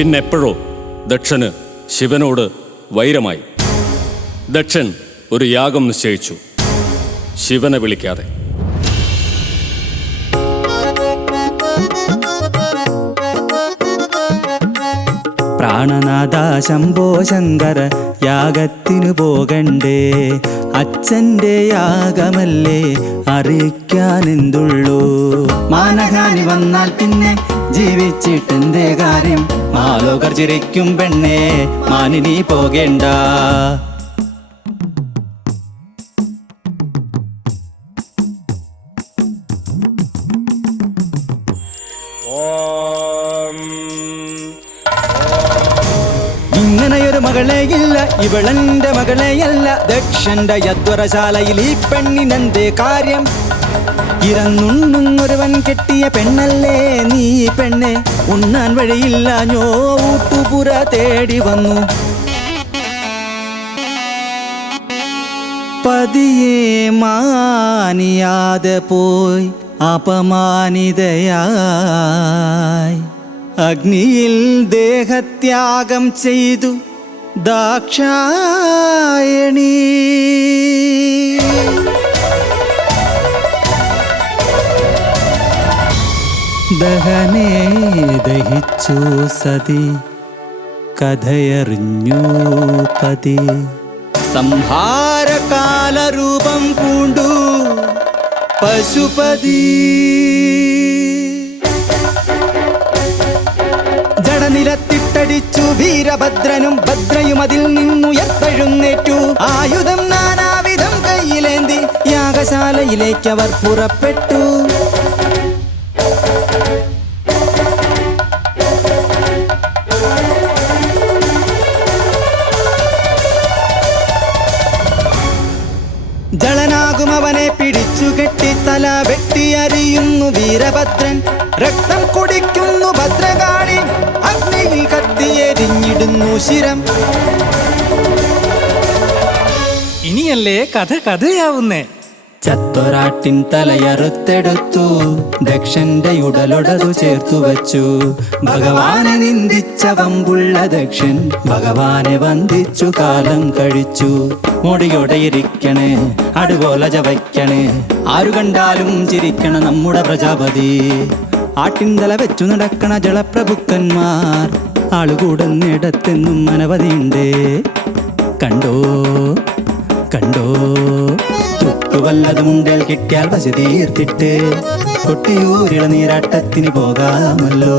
പിന്നെപ്പോഴോ ദക്ഷന് ശിവനോട് വൈരമായി. ദക്ഷൻ ഒരു യാഗം നിശ്ചയിച്ചു, ശിവനെ വിളിക്കാതെ. പ്രാണനാഥ ശംഭോ ശങ്കര, യാഗത്തിനു പോകണ്ടേ? അച്ഛൻ്റെ യാഗമല്ലേ, അറിയിക്കാനെന്തുള്ളൂ? മാനഹാനി വന്നാൽ പിന്നെ ജീവിച്ചിട്ടെന്തേ കാര്യം? മാലോകർ ചിരിക്കും പെണ്ണേ, മാനിനി പോകേണ്ട. ഇങ്ങനെയൊരു മകളെയില്ല, ഇവളെന്റെ മകളെയല്ല. ദക്ഷന്റെ യദ്വരശാലയിൽ ഈ പെണ്ണിനെന്തേ കാര്യം? ഇറന്നുണ്ണുന്നൊരുവൻ കെട്ടിയ പെണ്ണല്ലേ നീ പെണ്ണെ. ഉണ്ണാൻ വഴിയില്ല ഞോ ഊട്ടുപുര തേടി വന്നു. പതിയെ മാനിയാതെ പോയി അപമാനിതയായി. അഗ്നിയിൽ ദേഹത്യാഗം ചെയ്തു ദാക്ഷായണി. ദഹനേ ദഹിച്ചു സതി, കഥയറിഞ്ഞു പതി. സംഹാരകാലരൂപം പൂണ്ടു പശുപതി. ജടനിലത്തിട്ടടിച്ചു വീരഭദ്രനും ഭദ്രയും അതിൽ നിന്നുയർത്തെഴുന്നേറ്റു. ആയുധം നാനാവിധം കയ്യിലേന്തി യാഗശാലയിലേക്കവർ പുറപ്പെട്ടു. ജളനാകുമവനെ പിടിച്ചുകെട്ടി തല വെട്ടിയറിയുന്നു വീരഭദ്രൻ. രക്തം കുടിക്കുന്നു ഭദ്രകാളി, അഗ്നിയിൽ കത്തിയെരിഞ്ഞിടുന്നു ശിരം. ഇനിയല്ലേ കഥ കഥയാവുന്നേ? ചത്തൊരാട്ടിൻ തലയറുത്തെടുത്തു, ദക്ഷന്റെ ഉടലൊടതു ചേർത്തു വച്ചു. ഭഗവാനെ നിന്ദിച്ച വമ്പുള്ള ദക്ഷൻ ഭഗവാനെ വന്ദിച്ചു കാലം കഴിച്ചു. മുടിയോടെയിരിക്കണേ, അടുപോലെ ചവയ്ക്കണേ, ആരു കണ്ടാലും ചിരിക്കണ നമ്മുടെ പ്രജാപതി. ആട്ടിൻ തല വെച്ചു നടക്കണ ജളപ്രഭുക്കന്മാർ ആളുകൂടുന്നിടത്തെന്നും അനവധിയുണ്ടേ. കണ്ടോ കണ്ടോ, തൊട്ടുവല്ലതുമുണ്ടേൽ കിട്ടിയാൽ പശു തീർത്തിട്ട് കൊട്ടിയൂരിള നീരാട്ടത്തിന് പോകാമല്ലോ.